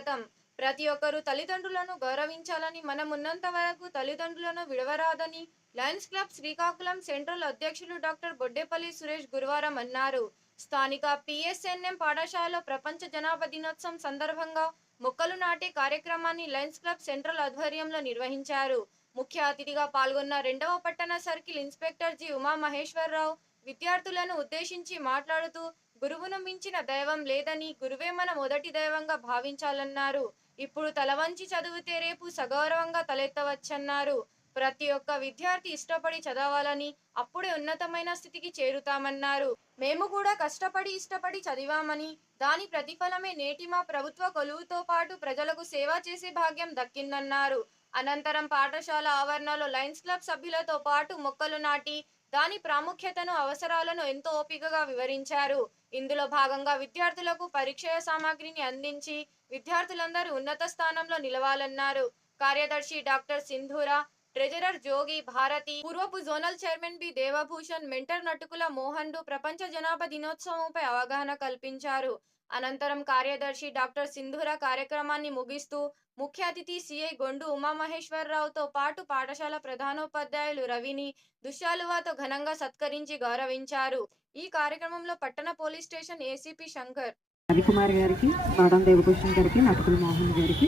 స్వాగతం. ప్రతి ఒక్కరూ తల్లిదండ్రులను గౌరవించాలని మనం ఉన్నంత వరకు తల్లిదండ్రులను విడవరాదని లయన్స్ క్లబ్ శ్రీకాకుళం సెంట్రల్ అధ్యక్షులు డాక్టర్ బొడ్డేపల్లి సురేష్ గురువారం అన్నారు. స్థానిక పిఎస్ఎన్ఎం పాఠశాలలో ప్రపంచ జనాభా దినోత్సవం సందర్భంగా మొక్కలు నాటే కార్యక్రమాన్ని లయన్స్ క్లబ్ సెంట్రల్ ఆధ్వర్యంలో నిర్వహించారు. ముఖ్య అతిథిగా పాల్గొన్న రెండవ పట్టణ circle inspector G Uma Maheswararao విద్యార్థులను ఉద్దేశించి మాట్లాడుతూ గురువును మించిన దైవం లేదని గురువే మన మొదటి దైవంగా భావించాలన్నారు. ఇప్పుడు తలవంచి చదివితే రేపు సగౌరవంగా తలెత్తవచ్చన్నారు. ప్రతి ఒక్క విద్యార్థి ఇష్టపడి చదవాలని అప్పుడే ఉన్నతమైన స్థితికి చేరుతామన్నారు. మేము కూడా కష్టపడి ఇష్టపడి చదివామని దాని ప్రతిఫలమే నేటి మా ప్రభుత్వ కొలువుతో పాటు ప్రజలకు సేవ చేసే భాగ్యం దక్కిందన్నారు. అనంతరం పాఠశాల ఆవరణలో లయన్స్ క్లబ్ సభ్యులతో పాటు మొక్కలు నాటి దాని ప్రాముఖ్యతను అవసరాలను ఎంతో ఓపికగా వివరించారు. ఇందులో భాగంగా విద్యార్థులకు పరీక్ష సామాగ్రిని అందించి విద్యార్థులందరూ ఉన్నత స్థానంలో నిలవాలన్నారు. కార్యదర్శి డాక్టర్ సింధూరా ట్రెజరర్ జోగి భారతి పూర్వపు zonal chairman B Devabhushan mentor Natukula మోహన్డు ప్రపంచ జనాభా దినోత్సవంపై అవగాహన కల్పించారు. అనంతరం కార్యదర్శి డాక్టర్ సింధూర కార్యక్రమాన్ని ముగిస్తూ ముఖ్య అతిథి సిఐ గొండు ఉమామహేశ్వరరావుతో పాటు పాఠశాల ప్రధానోపాధ్యాయులు రవిని దుశ్శాలువాతో ఘనంగా సత్కరించి గౌరవించారు. ఈ కార్యక్రమంలో పట్టణ police station ACP Shankar Harikumar గారికి బాడం దేవభూషణ్ గారికి నటుకుల మోహన్ గారికి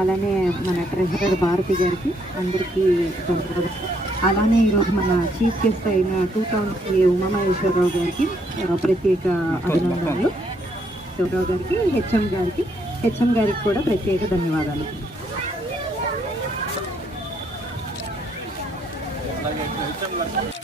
అలానే మన ట్రెజరర్ భారతి గారికి అందరికీ అలానే ఈరోజు మన చీఫ్ గెస్ట్ అయిన టూ టౌన్ ఉమామహేశ్వరరావు గారికి ప్రత్యేక అభినందనలు. శివరావు గారికి హెచ్ఎం గారికి హెచ్ఎం గారికి కూడా ప్రత్యేక ధన్యవాదాలు. తీసుకో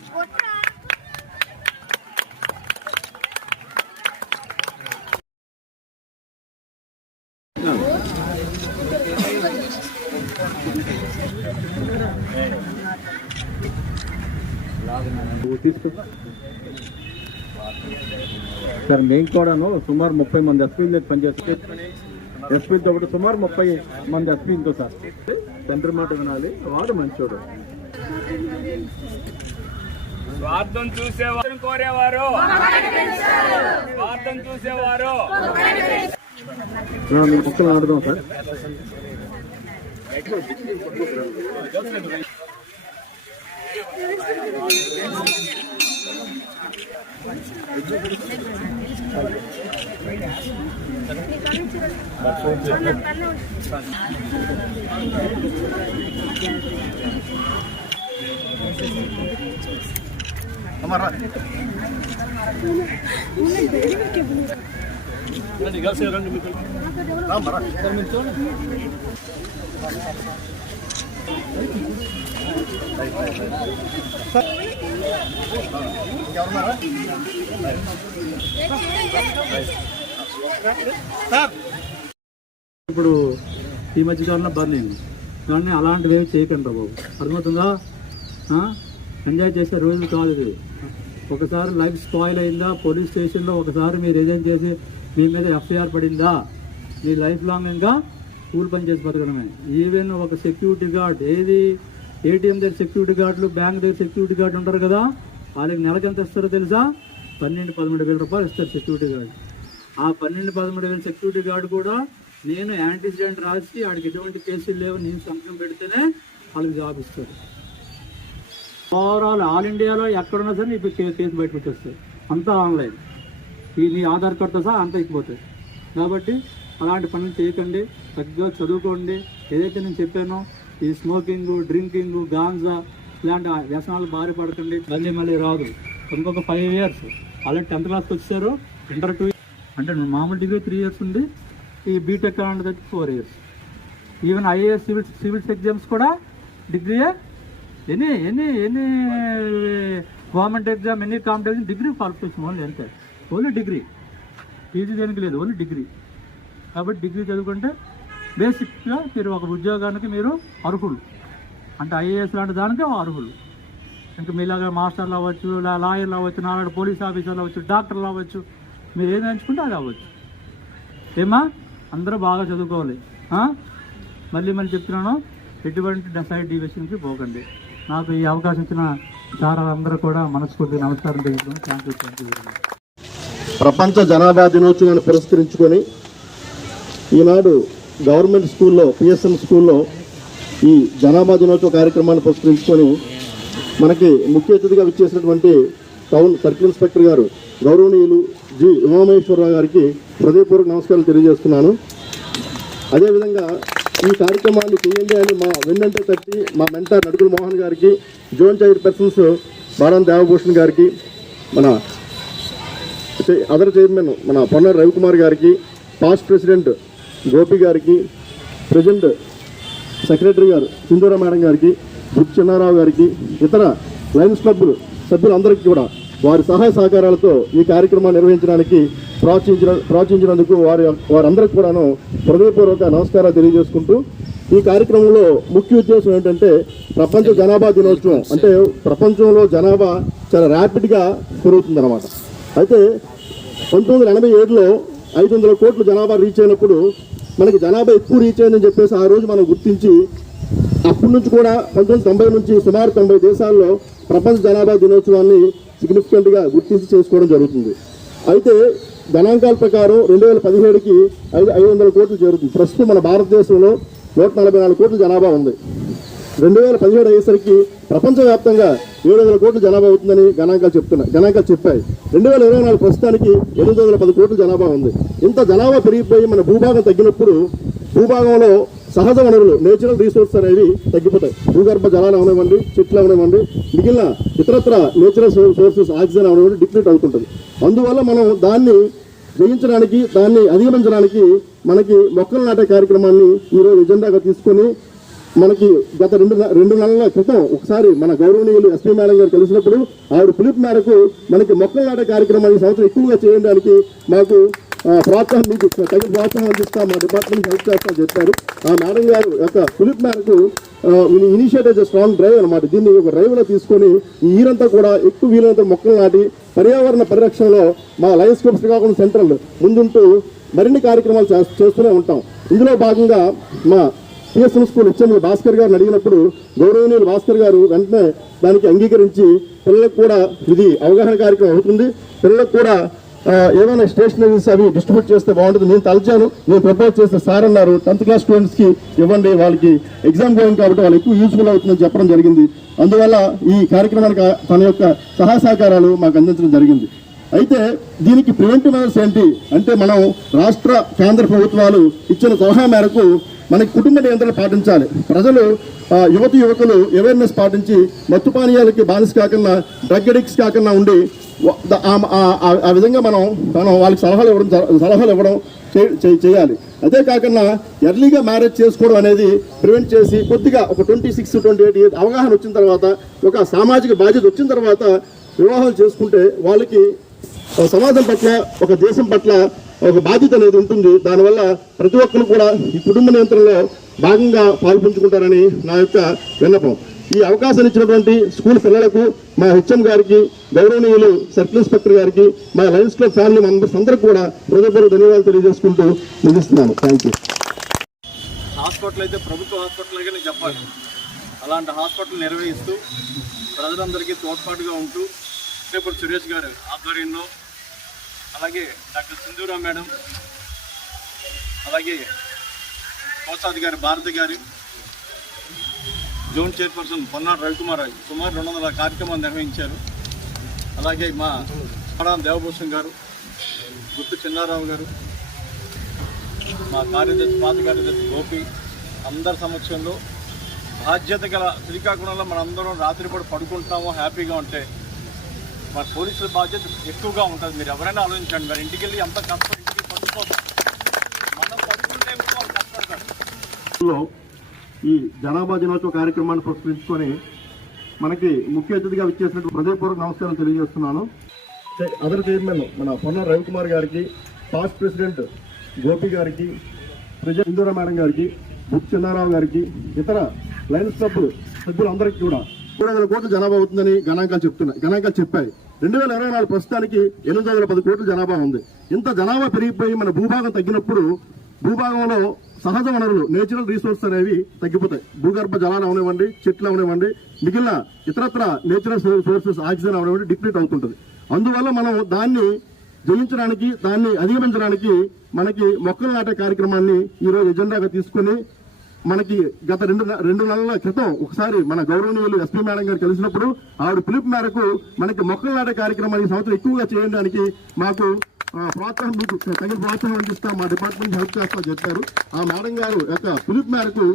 సార్ మేము కూడాను సుమారు ముప్పై మంది ఎస్పీల దగ్గర పనిచేస్తే ఎస్పీలతో ఒకటి సుమారు ముప్పై మంది ఎస్పీలతో సార్. తండ్రి మాట వినాలి వాడు మంచోడు. స్వార్థం చూసేవారు కోరేవారు. స్వార్థం చూసేవారు. మొక్కలు ఆడదాం సార్. Kamar. Ini ఇప్పుడు ఈ మధ్య కాలంలో బంద్ అయింది. కానీ అలాంటివి ఏమి చేయకండి బాబు. అర్థమవుతుందా? ఎంజాయ్ చేసే రోజులు కాదు ఇది. ఒకసారి లైఫ్ స్పాయిల్ అయిందా? పోలీస్ స్టేషన్లో ఒకసారి మీరు ఏదైనా చేసి మీ మీద ఎఫ్ఐఆర్ పడిందా? మీ లైఫ్ లాంగ్ ఇంకా కూల్ పని చేసి బతకడమే. ఈవెన్ ఒక సెక్యూరిటీ గార్డ్ ఏది ఏటీఎం దగ్గర సెక్యూరిటీ గార్డులు బ్యాంక్ దగ్గర సెక్యూరిటీ గార్డు ఉంటారు కదా వాళ్ళకి నెలకి ఎంత ఇస్తారో తెలుసా? పన్నెండు పదమూడు వేల రూపాయలు ఇస్తారు సెక్యూరిటీ గార్డు ఆ పన్నెండు పదమూడు వేల సెక్యూరిటీ గార్డు కూడా నేను యాంటీసిడెంట్ రాసి వాడికి ఎటువంటి కేసులు లేవు నేను సంతకం పెడితేనే వాళ్ళకి జాబ్ ఇస్తారు. ఓవరాల్ ఆల్ ఇండియాలో ఎక్కడున్నా సరే ఇప్పుడు కే- కేసు బయటకు వచ్చేస్తుంది అంతా ఆన్లైన్ ఈ నీ ఆధార్ కార్డుతో సహా అంతా ఎక్కిపోతాయి కాబట్టి అలాంటి పనులు చేయకండి చక్కగా చదువుకోండి. ఏదైతే నేను చెప్పానో ఈ స్మోకింగ్ డ్రింకింగ్ గాంజా ఇలాంటి వ్యసనాలు బారి పడకండి. మళ్ళీ మళ్ళీ రాదు. ఇంకొక ఫైవ్ ఇయర్స్ అలా టెన్త్ క్లాస్కి వచ్చారు. ఇంటర్ టూ అంటే మామూలు డిగ్రీ త్రీ ఇయర్స్ ఉంది. ఈ బీటెక్ అంటే four years even IAS civils civils exams కూడా డిగ్రీయే. Any any any government exam any competition degree qualification only అంతే. Only degree. పీజీ దేనికి లేదు. Only degree. కాబట్టి డిగ్రీ చదువుకుంటే బేసిక్గా మీరు ఒక ఉద్యోగానికి మీరు అర్హులు. అంటే ఐఏఎస్ లాంటి దానికి అర్హులు. ఇంకా మీలాగా మాస్టర్లు అవ్వచ్చు లాయర్లు అవ్వచ్చు నాలుగు పోలీస్ ఆఫీసర్లు అవ్వచ్చు డాక్టర్లు అవ్వచ్చు మీరు ఏది ఎంచుకుంటే అది అవ్వచ్చు. ఏమా అందరూ బాగా చదువుకోవాలి. మళ్ళీ మళ్ళీ చెప్తున్నాను ఎటువంటి సైడ్ డివిజన్కి పోకండి. నాకు ఈ అవకాశం ఇచ్చిన సార్ అందరూ కూడా మనస్ఫూర్తి నమస్కారం తెలుసుకుని థ్యాంక్ యూ థ్యాంక్ యూ ప్రపంచ జనాభా దినోత్సవాన్ని పురస్కరించుకొని ఈనాడు గవర్నమెంట్ స్కూల్లో పిఎస్ఎం స్కూల్లో ఈ జనాభా దినోత్సవ కార్యక్రమాన్ని పురస్కరించుకొని మనకి ముఖ్య అతిథిగా విచ్చేసినటువంటి టౌన్ సర్కిల్ ఇన్స్పెక్టర్ గారు గౌరవనీయులు జి. ఉమామేశ్వరరావు గారికి హృదయపూర్వక నమస్కారాలు తెలియజేస్తున్నాను. అదేవిధంగా ఈ కార్యక్రమాన్ని చేయండి అని మా వెన్నంటే తట్టి మా మెంటార్ నడుగుల మోహన్ గారికి జోన్ చైర్ పర్సన్స్ బాణం దేవభూషణ్ గారికి మన అదర్ చైర్మన్ మన పొన్న రవికుమార్ గారికి పాస్ట్ ప్రెసిడెంట్ గోపి గారికి ప్రజెంట్ సెక్రటరీ గారు సింధూర మేడం గారికి బుక్ చిన్నారావు గారికి ఇతర లయన్స్ క్లబ్ సభ్యులందరికీ కూడా వారి సహాయ సహకారాలతో ఈ కార్యక్రమాన్ని నిర్వహించడానికి ప్రోత్సహించిన ప్రోత్సహించినందుకు వారి వారందరికీ కూడాను హృదయపూర్వక నమస్కారాలు తెలియజేసుకుంటూ ఈ కార్యక్రమంలో ముఖ్య ఉద్దేశం ఏంటంటే ప్రపంచ జనాభా దినోత్సవం. అంటే ప్రపంచంలో జనాభా చాలా ర్యాపిడ్గా పెరుగుతుందన్నమాట. అయితే పంతొమ్మిది వందల ఎనభై ఏడులో ఐదు వందల కోట్ల జనాభా రీచ్ అయినప్పుడు మనకి జనాభా ఎక్కువ రీచ్ అయిందని చెప్పేసి ఆ రోజు మనం గుర్తించి అప్పటి నుంచి కూడా పంతొమ్మిది తొంభై నుంచి సుమారు తొంభై దేశాల్లో ప్రపంచ జనాభా దినోత్సవాన్ని సిగ్నిఫికెంట్గా గుర్తించి చేసుకోవడం జరుగుతుంది. అయితే గణాంకాల ప్రకారం రెండు వేల పదిహేడుకి ఐదు ఐదు వందల కోట్లు చేరుతుంది. ప్రస్తుతం మన భారతదేశంలో నూట నలభై నాలుగు కోట్ల జనాభా ఉంది. రెండు వేల పదిహేడు అయ్యేసరికి ప్రపంచవ్యాప్తంగా ఏడు వందల కోట్ల జనాభా అవుతుందని గణాంకాలు చెప్తున్నాయి గణాంకాలు చెప్పాయి. రెండు వేల ఇరవై నాలుగు ప్రస్తుతానికి ఎనిమిది వందల పది కోట్ల జనాభా ఉంది. ఇంత జనాభా పెరిగిపోయి మన భూభాగం తగ్గినప్పుడు భూభాగంలో సహజ వనరులు నేచురల్ రీసోర్స్ అనేవి తగ్గిపోతాయి. భూగర్భ జలాలు అవనివ్వండి చెట్లు అవనివ్వండి మిగిలిన ఇతరత్ర నేచురల్ సోర్సెస్ ఆక్సిజన్ అవనివ్వండి డిప్లీట్ అవుతుంటుంది. అందువల్ల మనం దాన్ని జయించడానికి దాన్ని అధిగమించడానికి మనకి మొక్కలు నాటే కార్యక్రమాన్ని ఈరోజు ఎజెండాగా తీసుకొని మనకి గత రెండు రెండు నెలల క్రితం ఒకసారి మన గౌరవనీయులు ఎస్పీ మేడం గారు కలిసినప్పుడు ఆవిడ పిలుపు మేరకు మనకి మొక్కలు నాటే కార్యక్రమం ఈ సంవత్సరం ఎక్కువగా చేయడానికి మాకు ప్రోత్సాహం మీకు తగిన ప్రోత్సాహం అందిస్తాం మా డిపార్ట్మెంట్ హెల్ప్ చేస్తామని చెప్పారు. ఆ మేడం గారు యొక్క పిలుపు మేరకు ఇనిషియేటివ్ స్ట్రాంగ్ డ్రైవ్ అనమాట దీన్ని ఒక డ్రైవ్లో తీసుకొని ఈ ఈరంతా కూడా ఎక్కువ వీలైనంత మొక్కలు నాటి పర్యావరణ పరిరక్షణలో మా లయన్స్ క్లబ్ శ్రీకాకుళం సెంట్రల్ ముందుంటూ మరిన్ని కార్యక్రమాలు చేస్తూనే ఉంటాం. ఇందులో భాగంగా మా సిఎస్ఎం స్కూల్ హెచ్ఎం భాస్కర్ గారిని అడిగినప్పుడు గౌరవనీయులు భాస్కర్ గారు వెంటనే దానికి అంగీకరించి పిల్లలకు కూడా ఇది అవగాహన కార్యక్రమం అవుతుంది. పిల్లలకు కూడా ఏమైనా స్టేషనరీస్ అవి డిస్ట్రిబ్యూట్ చేస్తే బాగుంటుంది. నేను తలచాను. నేను ప్రపోజ్ చేస్తే సార్ అన్నారు. టెన్త్ క్లాస్ స్టూడెంట్స్కి ఇవ్వండి. వాళ్ళకి ఎగ్జామ్ గోయింగ్ కాబట్టి వాళ్ళు ఎక్కువ యూస్ఫుల్ అవుతుందని చెప్పడం జరిగింది. అందువల్ల ఈ కార్యక్రమానికి తన యొక్క సహాయ సహకారాలు మాకు అందించడం జరిగింది. అయితే దీనికి ప్రివెంటివ్ మెజర్స్ ఏంటి అంటే మనం రాష్ట్ర కేంద్ర ప్రభుత్వాలు ఇచ్చిన సలహా మేరకు మనకి కుటుంబ నియంత్రణ పాటించాలి. ప్రజలు ఆ, యువతి యువకులు అవేర్నెస్ పాటించి మత్తు పానీయాలకి బానిస కాకుండా డ్రగ్ అడిక్ట్స్ కాకుండా ఉండి ఆ- విధంగా మనం మనం వాళ్ళకి సలహాలు ఇవ్వడం సలహాలు ఇవ్వడం చే- చే- చేయాలి. అదే కాకుండా ఎర్లీగా మ్యారేజ్ చేసుకోవడం అనేది ప్రివెంట్ చేసి కొద్దిగా ఒక ట్వంటీ సిక్స్ ట్వంటీ ఎయిట్ అవగాహన వచ్చిన తర్వాత ఒక సామాజిక బాధ్యత వచ్చిన తర్వాత వివాహం చేసుకుంటే వాళ్ళకి సమాజం పట్ల ఒక దేశం పట్ల ఒక బాధ్యత అనేది ఉంటుంది. దానివల్ల ప్రతి ఒక్కరు కూడా ఈ కుటుంబ నియంత్రణలో భాగంగా పాల్పంచుకుంటారని నా యొక్క విన్నపం. ఈ అవకాశాన్ని ఇచ్చినటువంటి స్కూల్ పిల్లలకు మా హెచ్ఎం గారికి గౌరవనీయులు సర్కిల్ ఇన్స్పెక్టర్ గారికి మా లయన్స్ క్లబ్ ఫ్యామిలీ మెంబర్స్ అందరికీ కూడా హృదయపూర్వక ధన్యవాదాలు తెలియజేసుకుంటూ ముగిస్తున్నాను. థ్యాంక్ యూ హాస్పిటల్ అయితే ప్రభుత్వ హాస్పిటల్గానే చెప్పాలి. అలాంటి హాస్పిటల్ నిర్వహిస్తూ ప్రజలందరికీ తోడ్పాటుగా ఉంటూ రేపు సురేష్ గారు ఆధ్వర్యంలో అలాగే డాక్టర్ సింధూరావు మేడం అలాగే కోశాధికారి భారతి గారి జోన్ చైర్పర్సన్ పొన్నాడు రవికుమార్ సుమారు రెండు వందల కార్యక్రమాలు నిర్వహించారు. అలాగే మా పడాం దేవభూషణ్ గారు గుర్తు చిన్నారావు గారు మా కార్యదర్శి పాత కార్యదర్శి గోపి అందరి సమక్షంలో బాధ్యత గల శ్రీకాకుళంలో మనందరం రాత్రిపూట పడుకుంటాము హ్యాపీగా ఉంటే మన పోలీసుల బాధ్యత ఎక్కువగా ఉంటుంది. మీరు ఎవరైనా ఆలోచించండి. మరి ఇంటికి వెళ్ళి అంత కష్టం ఇంటికి పడుకోవాలి? మనం పడుకుంటే ఈ జనాభా దినోత్సవ కార్యక్రమాన్ని పురస్కరించుకొని మనకి ముఖ్య అతిథిగా విచ్చేసినట్టు హృదయపూర్వక నమస్కారం తెలియజేస్తున్నాను. అదర్ చైర్మన్ మన పొన్న రవికుమార్ గారికి పాస్ట్ ప్రెసిడెంట్ గోపి గారికి ప్రజా ఇందూరా మేడం గారికి బుక్ చిన్నారావు గారికి ఇతర లయన్స్ క్లబ్ సభ్యులందరికీ కూడా మూడు వందల కోట్ల జనాభా అవుతుందని గణాంకాలు చెప్తున్నాయి. గణాంకాలు చెప్పాయి. రెండు వేల ఇరవై నాలుగు ప్రస్తుతానికి ఎనిమిది వందల పది కోట్ల జనాభా ఉంది. ఇంత జనాభా పెరిగిపోయి మన భూభాగం తగ్గినప్పుడు భూభాగంలో సహజ వనరులు నేచురల్ రీసోర్స్ అనేవి తగ్గిపోతాయి. భూగర్భ జలాలు అవనివ్వండి చెట్లు అవనివ్వండి మిగిలిన ఇతరత్ర నేచురల్ సోర్సెస్ ఆక్సిజన్ అవనివ్వండి డిప్లీట్ అవుతుంటుంది. అందువల్ల మనం దాన్ని జయించడానికి దాన్ని అధిగమించడానికి మనకి మొక్కలు నాటే కార్యక్రమాన్ని ఈ రోజు ఎజెండాగా తీసుకుని మనకి గత రెండు రెండు నెలల క్రితం ఒకసారి మన గౌరవనీయులు ఎస్పీ మేడం గారు కలిసినప్పుడు ఆవిడ పిలుపు మేరకు మనకి మొక్కలు నాటే కార్యక్రమాన్ని ఈ సంవత్సరం ఎక్కువగా చేయడానికి మాకు ప్రోత్సాహం మీకు తగిన ప్రోత్సాహం అందిస్తాం. మా డిపార్ట్మెంట్ హెల్ప్ చేస్తా చెప్పారు. ఆ మేడం గారు యొక్క పిలుపు మేరకు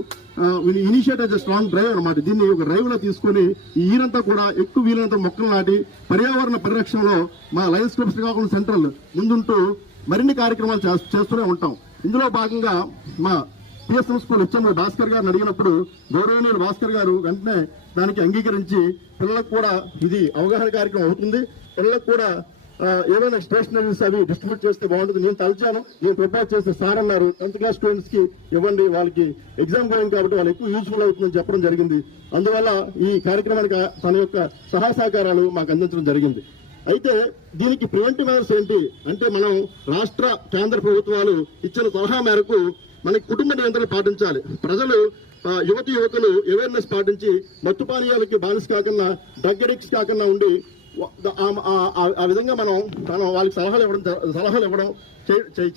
ఇనిషియేట్ స్ట్రాంగ్ డ్రైవ్ అన్నమాట. దీన్ని ఒక డ్రైవ్లో తీసుకొని ఈ ఈరంతా కూడా ఎక్కువ వీలైనంత మొక్కలు నాటి పర్యావరణ పరిరక్షణలో మా లయన్స్ క్లబ్ శ్రీకాకుళం సెంట్రల్ ముందుంటూ మరిన్ని కార్యక్రమాలు చేస్తూనే ఉంటాం. ఇందులో భాగంగా మా పిఎస్ స్కూల్ ఇచ్చిన భాస్కర్ గారిని అడిగినప్పుడు గౌరవనీయులు భాస్కర్ గారు వెంటనే దానికి అంగీకరించి పిల్లలకు కూడా ఇది అవగాహన కార్యక్రమం అవుతుంది. పిల్లలకు కూడా ఏమైనా స్టేషనరీస్ అవి డిస్ట్రిబ్యూట్ చేస్తే బాగుంటుంది. నేను తలచాను. నేను ప్రిపేర్ చేస్తే సార్ అన్నారు. టెన్త్ క్లాస్ స్టూడెంట్స్కి ఇవ్వండి. వాళ్ళకి ఎగ్జామ్ గోయింగ్ కాబట్టి వాళ్ళు ఎక్కువ యూజ్ఫుల్ అవుతుందని చెప్పడం జరిగింది. అందువల్ల ఈ కార్యక్రమానికి తన యొక్క సహాయ సహకారాలు మాకు అందించడం జరిగింది. అయితే దీనికి ప్రివెంటివ్ మెజర్స్ ఏంటి? అంటే మనం రాష్ట్ర కేంద్ర ప్రభుత్వాలు ఇచ్చిన సలహా మేరకు మన కుటుంబ నియంత్రణ పాటించాలి. ప్రజలు యువతి యువకులు అవేర్నెస్ పాటించి మత్తు పానీయాలకి బానిస కాకుండా డ్రగ్ అడిక్ట్స్ కాకుండా ఉండి ఆ- విధంగా మనం మనం వాళ్ళకి సలహాలు ఇవ్వడం సలహాలు ఇవ్వడం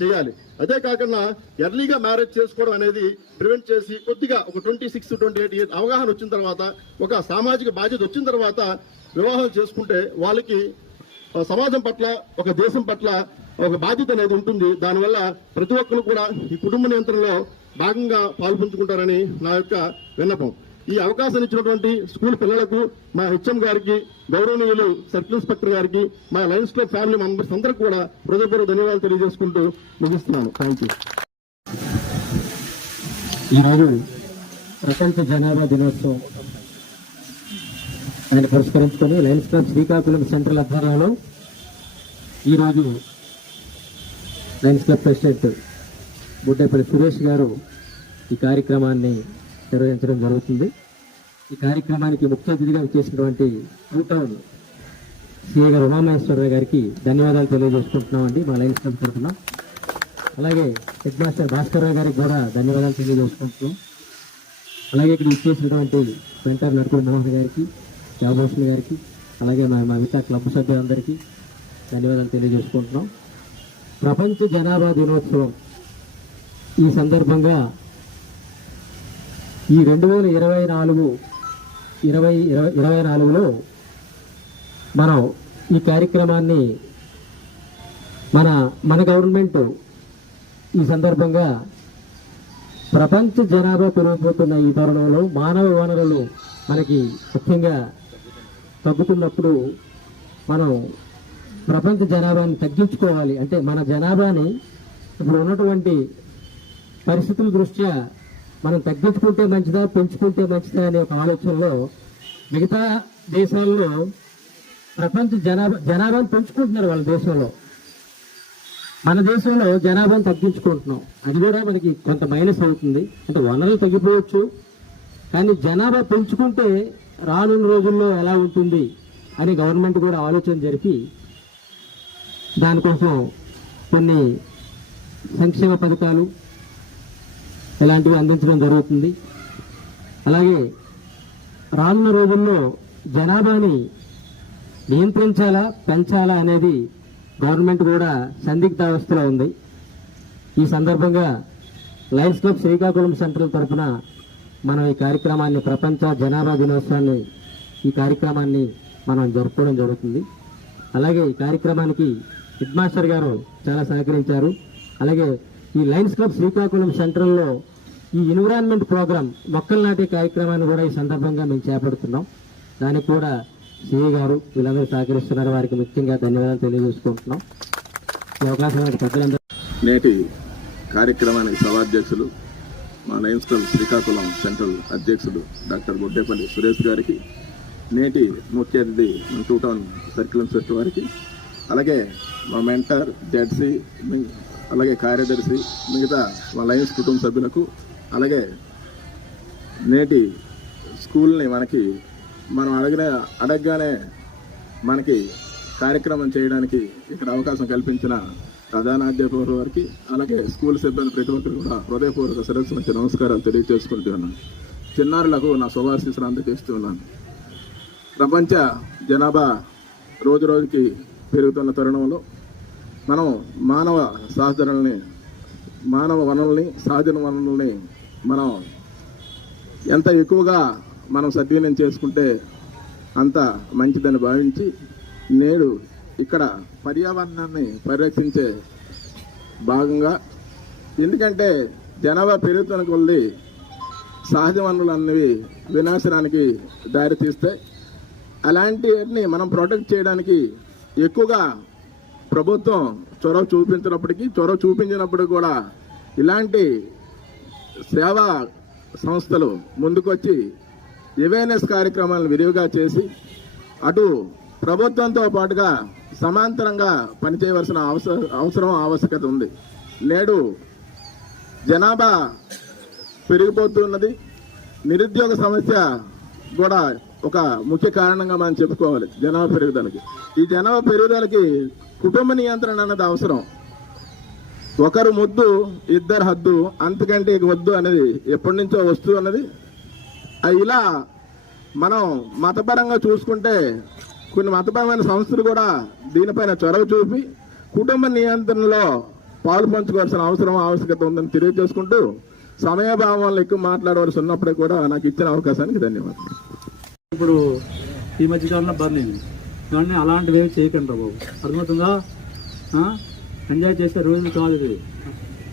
చేయాలి. అదే కాకుండా ఎర్లీగా మ్యారేజ్ చేసుకోవడం అనేది ప్రివెంట్ చేసి కొద్దిగా ఒక twenty six twenty eight year అవగాహన వచ్చిన తర్వాత ఒక సామాజిక బాధ్యత వచ్చిన తర్వాత వివాహం చేసుకుంటే వాళ్ళకి సమాజం పట్ల ఒక దేశం పట్ల ఒక బాధ్యత అనేది ఉంటుంది. దానివల్ల ప్రతి ఒక్కరు కూడా ఈ కుటుంబ నియంత్రణలో భాగంగా పాల్పంచుకుంటారని నా యొక్క విన్నపం. ఈ అవకాశం ఇచ్చినటువంటి స్కూల్ పిల్లలకు మా హెచ్ఎం గారికి గౌరవనీయులు సర్కిల్ ఇన్స్పెక్టర్ గారికి మా లయన్స్ క్లబ్ ఫ్యామిలీ మెంబర్స్ అందరికీ కూడా హృదయపూర్వక ధన్యవాదాలు తెలియజేసుకుంటూ ముగిస్తున్నాను. థ్యాంక్ యూ ఈరోజు ప్రపంచ జనాభా దినోత్సవం ఆయన పురస్కరించుకొని లయన్స్ క్లబ్ శ్రీకాకుళం సెంట్రల్ ఆధ్వర్యంలో ఈరోజు Lions Club president Buddepalli Suresh గారు ఈ కార్యక్రమాన్ని నిర్వహించడం జరుగుతుంది. ఈ కార్యక్రమానికి ముఖ్య అతిథిగా వచ్చేసినటువంటి టూ టౌన్ సిఏ గారు ఉమామహేశ్వరరావు గారికి ధన్యవాదాలు తెలియజేసుకుంటున్నామండి మా లైన్స్ క్లబ్ తరఫున. అలాగే హెడ్ మాస్టర్ భాస్కర్ రావు గారికి కూడా ధన్యవాదాలు తెలియజేసుకుంటున్నాం. అలాగే ఇక్కడ ఇచ్చేసినటువంటి వెంటర్ నడుపు మోహన్ గారికి జాబోషన్ గారికి అలాగే మా మా మిగతా క్లబ్ సభ్యులందరికీ ధన్యవాదాలు తెలియజేసుకుంటున్నాం. ప్రపంచ జనాభా దినోత్సవం. ఈ సందర్భంగా ఈ రెండు వేల ఇరవై నాలుగు ఇరవై ఇరవై ఇరవై నాలుగులో మనం ఈ కార్యక్రమాన్ని మన మన గవర్నమెంట్ ఈ సందర్భంగా ప్రపంచ జనాభా పెరిగిపోతున్న ఈ తరుణంలో మానవ వనరులు మనకి ముఖ్యంగా తగ్గుతున్నప్పుడు మనం ప్రపంచ జనాభాని తగ్గించుకోవాలి. అంటే మన జనాభాని ఇప్పుడు ఉన్నటువంటి పరిస్థితుల దృష్ట్యా మనం తగ్గించుకుంటే మంచిదా పెంచుకుంటే మంచిదా అనే ఒక ఆలోచనలో మిగతా దేశాల్లో ప్రపంచ జనాభా జనాభాను పెంచుకుంటున్నారు వాళ్ళ దేశంలో. మన దేశంలో జనాభాను తగ్గించుకుంటున్నాం. అది కూడా మనకి కొంత మైనస్ అవుతుంది. అంటే వనరులు తగ్గిపోవచ్చు. కానీ జనాభా పెంచుకుంటే రానున్న రోజుల్లో ఎలా ఉంటుంది అని గవర్నమెంట్ కూడా ఆలోచన జరిపి దానికోసం కొన్ని సంక్షేమ పథకాలు ఇలాంటివి అందించడం జరుగుతుంది. అలాగే రానున్న రోజుల్లో జనాభాని నియంత్రించాలా పెంచాలా అనేది గవర్నమెంట్ కూడా సందిగ్ధావస్థలో ఉంది. ఈ సందర్భంగా లయన్స్ క్లబ్ శ్రీకాకుళం సెంట్రల్ తరఫున మనం ఈ కార్యక్రమాన్ని ప్రపంచ జనాభా దినోత్సవాన్ని ఈ కార్యక్రమాన్ని మనం జరుపుకోవడం జరుగుతుంది. అలాగే ఈ కార్యక్రమానికి హెడ్ మాస్టర్ గారు చాలా సహకరించారు. అలాగే ఈ లయన్స్ క్లబ్ శ్రీకాకుళం సెంట్రల్లో ఈ ఎన్విరాన్మెంట్ ప్రోగ్రామ్ మొక్కలు నాటే కార్యక్రమాన్ని కూడా ఈ సందర్భంగా మేము చేపడుతున్నాం. దానికి కూడా సిఏ గారు వీళ్ళందరూ సహకరిస్తున్నారు. వారికి ముఖ్యంగా ధన్యవాదాలు తెలియజేసుకుంటున్నాం. ఈ అవకాశం పెద్దలందరూ నేటి కార్యక్రమానికి సభాధ్యక్షులు మా లయన్స్ క్లబ్ శ్రీకాకుళం సెంట్రల్ అధ్యక్షుడు డాక్టర్ గుడ్డేపల్లి సురేష్ గారికి నేటి ముఖ్య అతిథి టూ టౌన్ సర్కిల్ ఇన్స్పెక్టర్ వారికి అలాగే మా మెంటర్ జెడ్సీ అలాగే కార్యదర్శి మిగతా మా లయన్స్ కుటుంబ సభ్యులకు అలాగే నేటి స్కూల్ని మనకి మనం అడగిన అడగగానే మనకి కార్యక్రమం చేయడానికి ఇక్కడ అవకాశం కల్పించిన ప్రధానాధ్యాపకుల వారికి అలాగే స్కూల్ సిబ్బంది ప్రతి ఒక్కరు కూడా హృదయపూర్వక సరస్సు నుంచి నమస్కారాలు తెలియజేసుకుంటున్నాను. చిన్నారులకు నా శుభాశీసులు అందజేస్తున్నాను ప్రపంచ జనాభా రోజు రోజుకి పెరుగుతున్న తరుణంలో మనం మానవ సహచరుల్ని మానవ వనరుల్ని సహజ వనరుల్ని మనం ఎంత ఎక్కువగా మనం సద్వినియోగం చేసుకుంటే అంత మంచిదని భావించి నేడు ఇక్కడ పర్యావరణాన్ని పరిరక్షించే భాగంగా ఎందుకంటే జనాభా పెరుగుతున్న కొద్ది సహజ వనరులు అనేవి వినాశనానికి దారితీస్తాయి. అలాంటివన్నీ మనం ప్రొటెక్ట్ చేయడానికి ఎక్కువగా ప్రభుత్వం చొరవ చూపించినప్పటికీ చొరవ చూపించినప్పుడు కూడా ఇలాంటి సేవా సంస్థలు ముందుకొచ్చి అవేర్నెస్ కార్యక్రమాలను విరివిగా చేసి అటు ప్రభుత్వంతో పాటుగా సమాంతరంగా పనిచేయవలసిన అవసరం అవసరం ఆవశ్యకత ఉంది. నేడు జనాభా పెరిగిపోతున్నది. నిరుద్యోగ సమస్య కూడా ఒక ముఖ్య కారణంగా మనం చెప్పుకోవాలి జనాభా పెరుగుదలకి. ఈ జనాభా పెరుగుదలకి కుటుంబ నియంత్రణ అన్నది అవసరం. ఒకరు ముద్దు ఇద్దరు హద్దు అంతకంటే ఇక వద్దు అనేది ఎప్పటి నుంచో వస్తూ అన్నది. ఇలా మనం మతపరంగా చూసుకుంటే కొన్ని మతపరమైన సంస్థలు కూడా దీనిపైన చొరవ చూపి కుటుంబ నియంత్రణలో పాలు పంచుకోవాల్సిన అవసరం ఆవశ్యకత ఉందని తెలియజేసుకుంటూ సమయభావం ఎక్కువ మాట్లాడవలసి ఉన్నప్పటికీ కూడా నాకు ఇచ్చిన అవకాశానికి ధన్యవాదాలు. ఇప్పుడు ఈ మధ్యకాలంలో బంద్ అయింది. కానీ అలాంటివి ఏమి చేయకండి బాబు. అర్థమవుతుందా? ఎంజాయ్ చేసే రోజులు కాదు ఇది.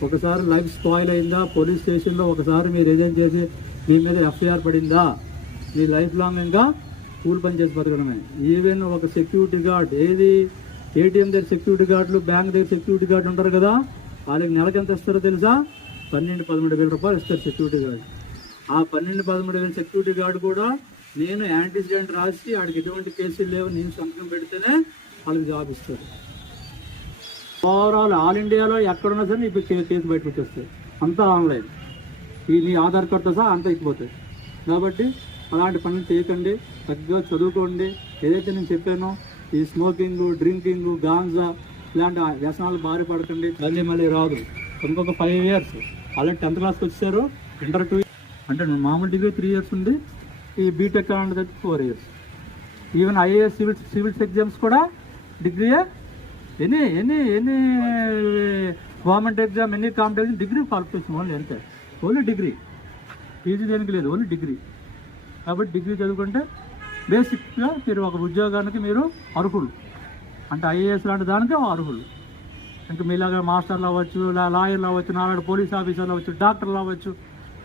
ఒకసారి లైఫ్ స్పాయిల్ అయిందా? పోలీస్ స్టేషన్లో ఒకసారి మీరు ఏదైనా చేసి మీ మీద ఎఫ్ఐఆర్ పడిందా? మీ లైఫ్ లాంగ్ ఇంకా కూల్ పని చేసి బతకడమే. ఈవెన్ ఒక సెక్యూరిటీ గార్డ్ ఏది? ఏటీఎం దగ్గర సెక్యూరిటీ గార్డులు బ్యాంక్ దగ్గర సెక్యూరిటీ గార్డు ఉంటారు కదా? వాళ్ళకి నెలకి ఎంత ఇస్తారో తెలుసా? పన్నెండు పదమూడు వేల రూపాయలు ఇస్తారు సెక్యూరిటీ గార్డ్ ఆ పన్నెండు పదమూడు వేల సెక్యూరిటీ గార్డు కూడా నేను యాంటీసిడెంట్ రాసి వాడికి ఎటువంటి కేసులు లేవు నేను సంతకం పెడితేనే వాళ్ళకి జాబ్ ఇస్తారు. ఓవరాల్ ఆల్ ఇండియాలో ఎక్కడున్నా సరే ఇప్పుడు కేసు బయటకు వచ్చేస్తాయి. అంతా ఆన్లైన్. ఈ నీ ఆధార్ కార్డుతో సహా అంతా ఎక్కిపోతాయి కాబట్టి అలాంటి పనులు చేయకండి చక్కగా చదువుకోండి. ఏదైతే నేను చెప్పానో ఈ స్మోకింగ్ డ్రింకింగ్ గాంజా ఇలాంటి వ్యసనాలు బారి పడకండి. మళ్ళీ మళ్ళీ రాదు. ఇంకొక ఫైవ్ ఇయర్స్ ఆల్రెడీ టెన్త్ క్లాస్కి వచ్చారు. ఇంటర్ టూ అంటే నువ్వు మామూలు డిగ్రీ త్రీ ఇయర్స్ ఉంది. ఈ బీటెక్ అంటే four years even IAS civils civils exams కూడా డిగ్రీయే any any any government exam any competition degree qualification only అంతే. ఓన్లీ డిగ్రీ పీజీ దేనికి లేదు ఓన్లీ డిగ్రీ కాబట్టి డిగ్రీ చదువుకుంటే బేసిక్గా మీరు ఒక ఉద్యోగానికి మీరు అర్హులు. అంటే ఐఏఎస్ లాంటి దానికి అర్హులు. ఇంకా మీలాగా మాస్టర్లు అవ్వచ్చు లాయర్లు అవ్వచ్చు నాలాంటి పోలీస్ ఆఫీసర్లు అవ్వచ్చు డాక్టర్లు అవ్వచ్చు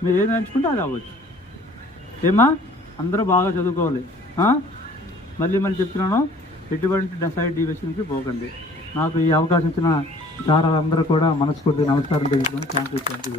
మీరు ఏమి ఎంచుకుంటే అది అవ్వచ్చు. ఏమా అందరూ బాగా చదువుకోవాలి. మళ్ళీ మళ్ళీ చెప్తున్నాను ఎటువంటి డెసైడ్ డివిజన్కి పోకండి. నాకు ఈ అవకాశం ఇచ్చిన సార్ అందరూ కూడా మనస్ఫూర్తిగా నమస్కారం తెలుసుకుని థ్యాంక్ యూ థ్యాంక్ యూ